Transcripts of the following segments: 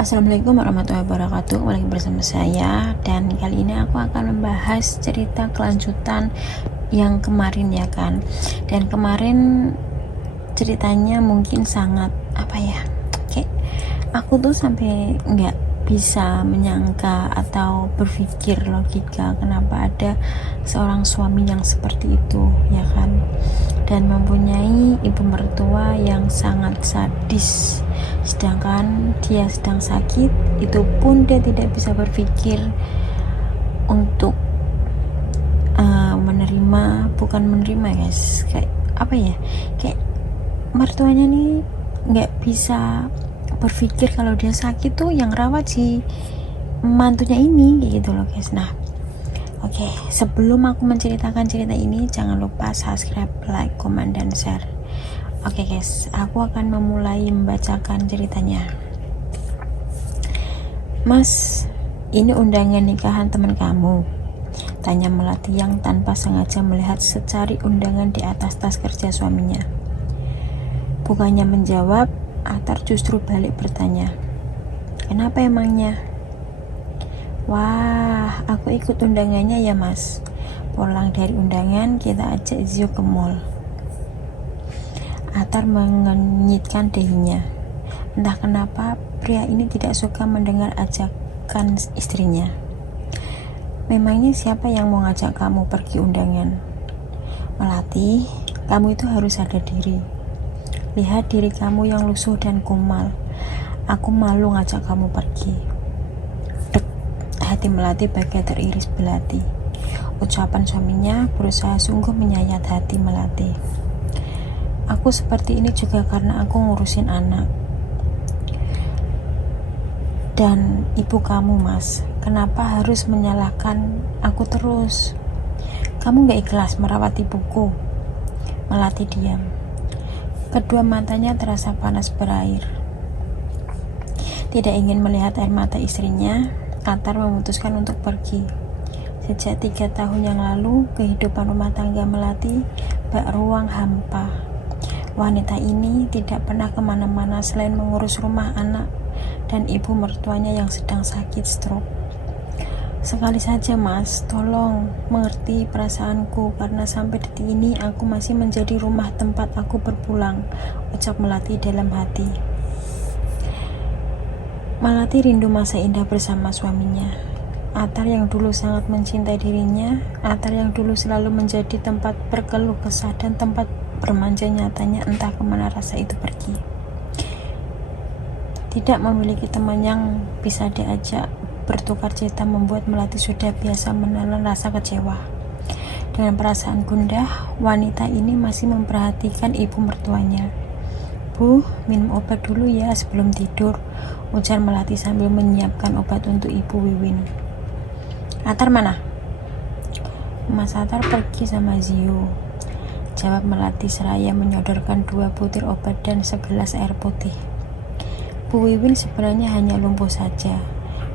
Assalamualaikum warahmatullahi wabarakatuh. Kembali bersama saya, dan kali ini aku akan membahas cerita kelanjutan yang kemarin ya kan. Dan kemarin ceritanya mungkin sangat kayak aku tuh sampai nggak bisa menyangka atau berpikir logika kenapa ada seorang suami yang seperti itu ya kan, dan mempunyai ibu mertua yang sangat sadis, sedangkan dia sedang sakit. Itu pun dia tidak bisa berpikir untuk bukan menerima guys, kayak mertuanya nih nggak bisa berpikir kalau dia sakit tuh yang rawat si mantunya ini, kayak gitu loh guys. Nah, oke, sebelum aku menceritakan cerita ini, jangan lupa subscribe, like, comment, dan share. Oke guys, aku akan memulai membacakan ceritanya. Mas, ini undangan nikahan teman kamu? Tanya Melati yang tanpa sengaja melihat secari undangan di atas tas kerja suaminya. Bukannya menjawab, Atar justru balik bertanya, kenapa emangnya? Wah, aku ikut undangannya ya mas. Pulang dari undangan, kita ajak Zio ke mall. Atar mengenyitkan dahinya. Entah kenapa, pria ini tidak suka mendengar ajakan istrinya. Memangnya siapa yang mau ngajak kamu pergi undangan? Melati, kamu itu harus sadar diri. Lihat diri kamu yang lusuh dan kumal. Aku malu ngajak kamu pergi. Dek, hati Melati bagai teriris belati. Ucapan suaminya berusaha sungguh menyayat hati Melati. Aku seperti ini juga karena aku ngurusin anak dan ibu kamu mas. Kenapa harus menyalahkan aku terus? Kamu gak ikhlas merawat ibuku? Melati diam. Kedua matanya terasa panas berair. Tidak ingin melihat air mata istrinya, Atar memutuskan untuk pergi. Sejak 3 tahun yang lalu, kehidupan rumah tangga Melati bak ruang hampa. Wanita ini tidak pernah kemana-mana selain mengurus rumah anak dan ibu mertuanya yang sedang sakit stroke. Sekali saja mas, tolong mengerti perasaanku, karena sampai detik ini aku masih menjadi rumah tempat aku berpulang, ucap Melati dalam hati. Melati rindu masa indah bersama suaminya. Atar yang dulu sangat mencintai dirinya, Atar yang dulu selalu menjadi tempat berkeluh kesah dan tempat bermanja, nyatanya entah kemana rasa itu pergi. Tidak memiliki teman yang bisa diajak bertukar cerita membuat Melati sudah biasa menelan rasa kecewa. Dengan perasaan gundah, wanita ini masih memperhatikan ibu mertuanya. Bu, minum obat dulu ya sebelum tidur, ujar Melati sambil menyiapkan obat untuk ibu Wiwin. Atar mana? Mas Atar pergi sama Zio, jawab Melati seraya menyodorkan 2 butir obat dan segelas air putih. Bu Wiwin sebenarnya hanya lumpuh saja.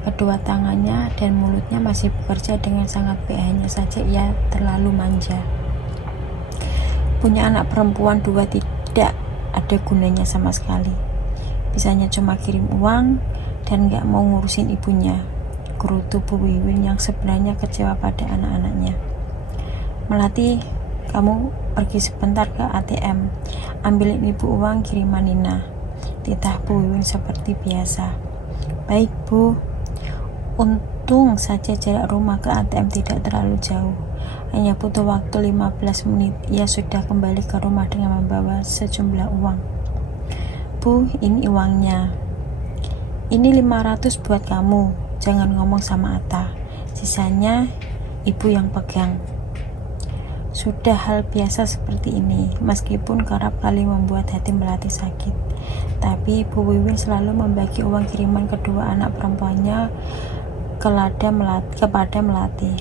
Kedua tangannya dan mulutnya masih bekerja dengan sangat baik, hanya saja ia terlalu manja. Punya anak perempuan 2 tidak ada gunanya sama sekali. Bisanya cuma kirim uang dan gak mau ngurusin ibunya, gerutu Bu Wiwin yang sebenarnya kecewa pada anak-anaknya. Melati, kamu pergi sebentar ke ATM, ambilin ibu uang kiriman Nina, titah Bu Wiwin seperti biasa. Baik Bu. Untung saja jarak rumah ke ATM tidak terlalu jauh. Hanya butuh waktu 15 menit. Ia sudah kembali ke rumah dengan membawa sejumlah uang. Bu, ini uangnya. Ini 500 buat kamu. Jangan ngomong sama Atta. Sisanya ibu yang pegang. Sudah hal biasa seperti ini, meskipun kerap kali membuat hati Melati sakit. Tapi Bu Wiwin selalu membagi uang kiriman kedua anak perempuannya kepada Melati.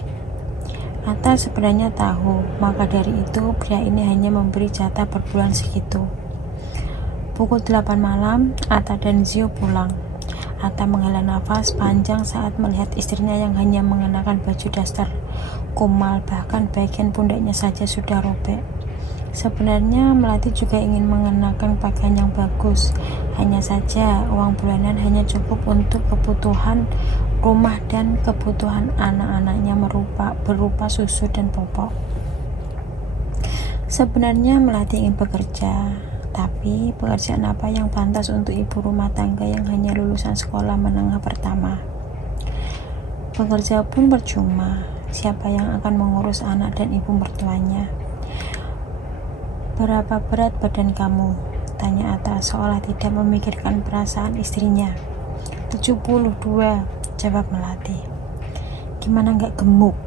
Atta sebenarnya tahu, maka dari itu pria ini hanya memberi jatah per bulan segitu. Pukul 8 malam, Atta dan Zio pulang. Atta menghela nafas panjang saat melihat istrinya yang hanya mengenakan baju daster kumal, bahkan bagian pundaknya saja sudah robek. Sebenarnya Melati juga ingin mengenakan pakaian yang bagus. Hanya saja uang bulanan hanya cukup untuk kebutuhan rumah dan kebutuhan anak-anaknya berupa susu dan popok. Sebenarnya Melati ingin bekerja, tapi pekerjaan apa yang pantas untuk ibu rumah tangga yang hanya lulusan sekolah menengah pertama? Bekerja pun percuma. Siapa yang akan mengurus anak dan ibu mertuanya? Berapa berat badan kamu? Tanya Atta seolah tidak memikirkan perasaan istrinya. 72, jawab Melati. Gimana gak gemuk?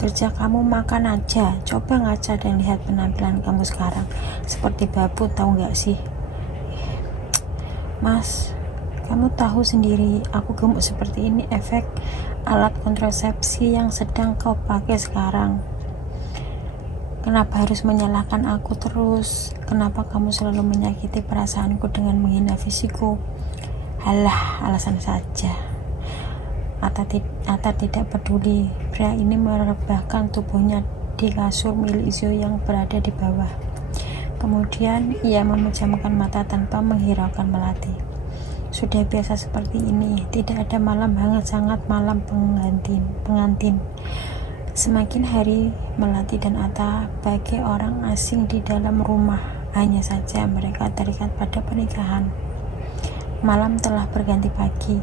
Kerja kamu makan aja. Coba ngaca dan lihat penampilan kamu sekarang. Seperti babu, tahu gak sih? Mas, kamu tahu sendiri aku gemuk seperti ini efek alat kontrasepsi yang sedang kau pakai sekarang. Kenapa harus menyalahkan aku terus? Kenapa kamu selalu menyakiti perasaanku dengan menghina fisikku? Halah, alasan saja. Atta tidak peduli. Pria ini merebahkan tubuhnya di kasur milik Zio yang berada di bawah. Kemudian ia memejamkan mata tanpa menghiraukan Melati. Sudah biasa seperti ini, tidak ada malam hangat-hangat malam pengantin. Semakin hari, Melati dan Atta bagai orang asing di dalam rumah. Hanya saja mereka terikat pada pernikahan. Malam telah berganti pagi.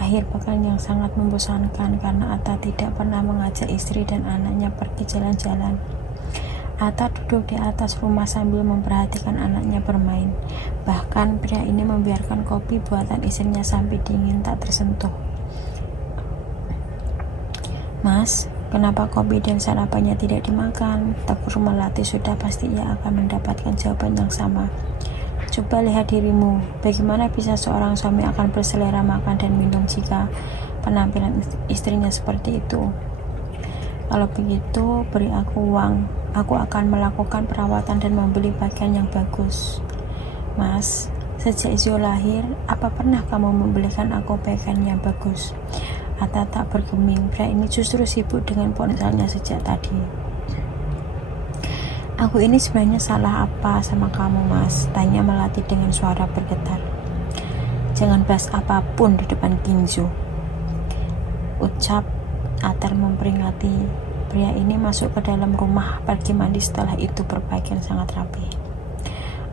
Akhir pekan yang sangat membosankan karena Atta tidak pernah mengajak istri dan anaknya pergi jalan-jalan. Atta duduk di atas rumah sambil memperhatikan anaknya bermain. Bahkan pria ini membiarkan kopi buatan istrinya sampai dingin tak tersentuh. Mas, kenapa kopi dan sarapannya tidak dimakan? Tegur Melati. Sudah pasti ia akan mendapatkan jawaban yang sama. Coba lihat dirimu. Bagaimana bisa seorang suami akan berselera makan dan minum jika penampilan istrinya seperti itu? Kalau begitu, beri aku uang. Aku akan melakukan perawatan dan membeli pakaian yang bagus. Mas, sejak Zio lahir, apa pernah kamu membelikan aku pakaian yang bagus? Atta tak bergeming. Pria ini justru sibuk dengan ponselnya sejak tadi. Aku ini sebenarnya salah apa sama kamu, Mas? Tanya Melati dengan suara bergetar. Jangan bahas apapun di depan Kinzo, ucap Atta memperingati. Pria ini masuk ke dalam rumah, pergi mandi, setelah itu berpakaian sangat rapi.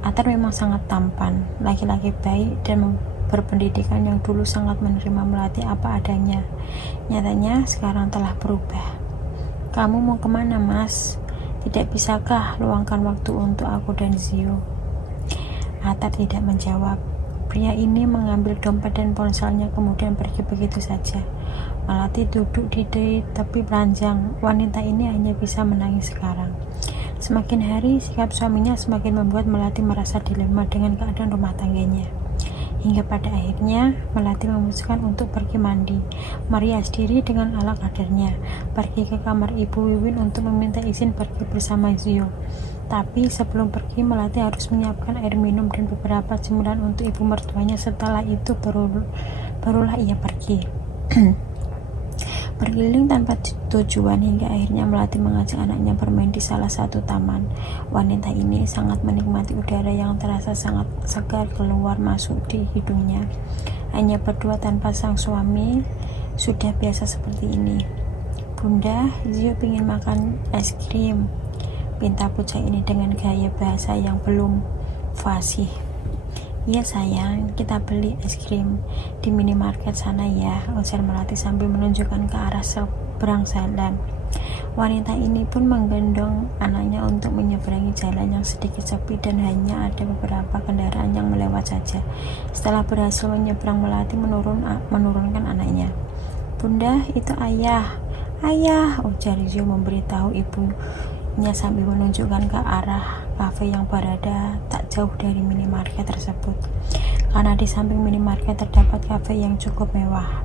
Atta memang sangat tampan, laki-laki baik dan berpendidikan yang dulu sangat menerima Melati apa adanya. Nyatanya sekarang telah berubah. Kamu mau kemana, Mas? Tidak bisakah luangkan waktu untuk aku dan Zio? Atta tidak menjawab. Pria ini mengambil dompet dan ponselnya kemudian pergi begitu saja. Melati duduk di tepi ranjang. Wanita ini hanya bisa menangis sekarang. Semakin hari, sikap suaminya semakin membuat Melati merasa dilema dengan keadaan rumah tangganya. Hingga pada akhirnya, Melati memutuskan untuk pergi mandi, merias diri dengan ala kadarnya, pergi ke kamar Ibu Wiwin untuk meminta izin pergi bersama Zio. Tapi sebelum pergi, Melati harus menyiapkan air minum dan beberapa cemilan untuk ibu mertuanya. Setelah itu barulah ia pergi. Berkeliling tanpa tujuan hingga akhirnya Melati mengajak anaknya bermain di salah satu taman. Wanita ini sangat menikmati udara yang terasa sangat segar keluar masuk di hidungnya. Hanya berdua tanpa sang suami, sudah biasa seperti ini. Bunda, Zio ingin makan es krim, pinta bocah ini dengan gaya bahasa yang belum fasih. Iya sayang, kita beli es krim di minimarket sana ya, ujar Melati sambil menunjukkan ke arah seberang jalan. Wanita ini pun menggendong anaknya untuk menyeberangi jalan yang sedikit sepi dan hanya ada beberapa kendaraan yang melewat saja. Setelah berhasil menyeberang, Melati menurunkan anaknya. Bunda, itu ayah. Ayah, ujar Zio memberitahu ibunya sambil menunjukkan ke arah kafe yang berada tak jauh dari minimarket tersebut. Karena di samping minimarket terdapat kafe yang cukup mewah.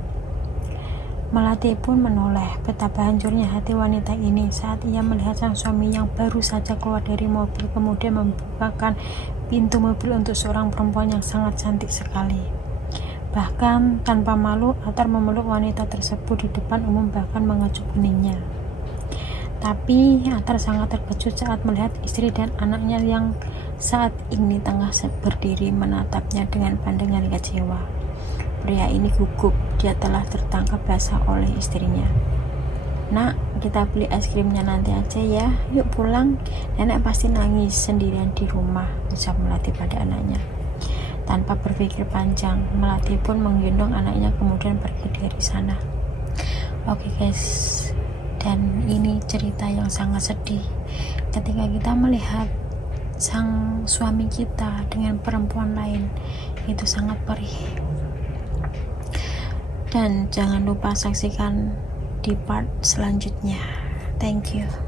Melati pun menoleh. Betapa hancurnya hati wanita ini saat ia melihat sang suami yang baru saja keluar dari mobil kemudian membukakan pintu mobil untuk seorang perempuan yang sangat cantik sekali. Bahkan tanpa malu, Atta memeluk wanita tersebut di depan umum, bahkan mengecup keningnya. Tapi Atar sangat terkejut saat melihat istri dan anaknya yang saat ini tengah berdiri menatapnya dengan pandangan kecewa. Pria ini gugup, dia telah tertangkap basah oleh istrinya. Nak, kita beli es krimnya nanti aja ya, yuk pulang, nenek pasti nangis sendirian di rumah, ucap Melati pada anaknya. Tanpa berpikir panjang, Melati pun menggendong anaknya kemudian pergi dari sana. Oke guys, dan ini cerita yang sangat sedih ketika kita melihat sang suami kita dengan perempuan lain, itu sangat perih. Dan jangan lupa saksikan di part selanjutnya. Thank you.